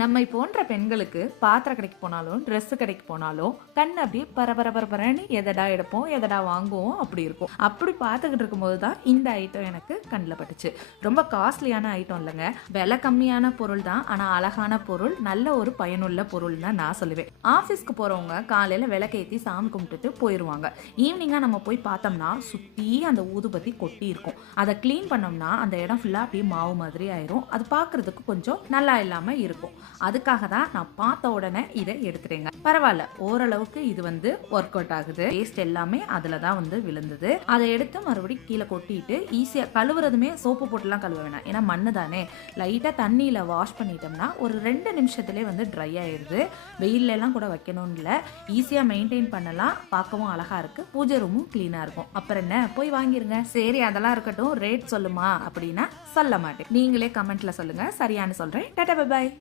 நம்மை போன்ற பெண்களுக்கு பாத்திர கடைக்கு போனாலும் ட்ரெஸ் கடைக்கு போனாலும் கண் அப்படியே பரபரன்னு எதடா எடுப்போம் எதடா வாங்குவோம் அப்படி இருக்கும். அப்படி பார்த்துக்கிட்டு இருக்கும்போது தான் இந்த ஐட்டம் எனக்கு கண்ணில் பட்டுச்சு. ரொம்ப காஸ்ட்லியான ஐட்டம் இல்லைங்க, விலை கம்மியான பொருள் தான், ஆனால் அழகான பொருள், நல்ல ஒரு பயனுள்ள பொருள் தான் நான் சொல்லுவேன். ஆஃபீஸ்க்கு போகிறவங்க காலையில் விளக்கேற்றி சாமி கும்பிட்டுட்டு போயிடுவாங்க. ஈவினிங்காக நம்ம போய் பார்த்தோம்னா சுற்றி அந்த ஊதுபத்தி கொட்டி இருக்கும். அதை க்ளீன் பண்ணோம்னா அந்த இடம் ஃபுல்லாக அப்படியே மாவு மாதிரி ஆயிரும். அது பார்க்குறதுக்கு கொஞ்சம் நல்லா இல்லாமல் இருக்கும். அதுக்காக தான் நான் பார்த்த உடனே இதை எடுத்துட்டேங்க. பரவாயில்ல, ஓரளவுக்கு இது ஒர்க் அவுட் ஆகுது. வேஸ்ட் எல்லாமே அதில் தான் விழுந்தது. அதை எடுத்து மறுபடியும் கீழே கொட்டிட்டு ஈஸியாக கழுவுறதுமே சோப்பு போட்டுலாம் கழுவ வேணாம், ஏன்னா மண்ணு தானே. லைட்டாக தண்ணியில் வாஷ் பண்ணிட்டோம்னா ஒரு 2 நிமிஷத்துலேயே ட்ரை ஆயிடுது. வெயில்ல எல்லாம் கூட வைக்கணும்னு இல்லை, ஈஸியாக மெயின்டைன் பண்ணலாம். பார்க்கவும் அழகா இருக்கு, பூஜை ரூமும் கிளீனாக இருக்கும். அப்புறம் என்ன, போய் வாங்கிருங்க. சரி அதெல்லாம் இருக்கட்டும், ரேட் சொல்லுமா அப்படின்னா சொல்ல மாட்டேன், நீங்களே கமெண்ட்ல சொல்லுங்க, சரியானு சொல்றேன். Tata bye bye.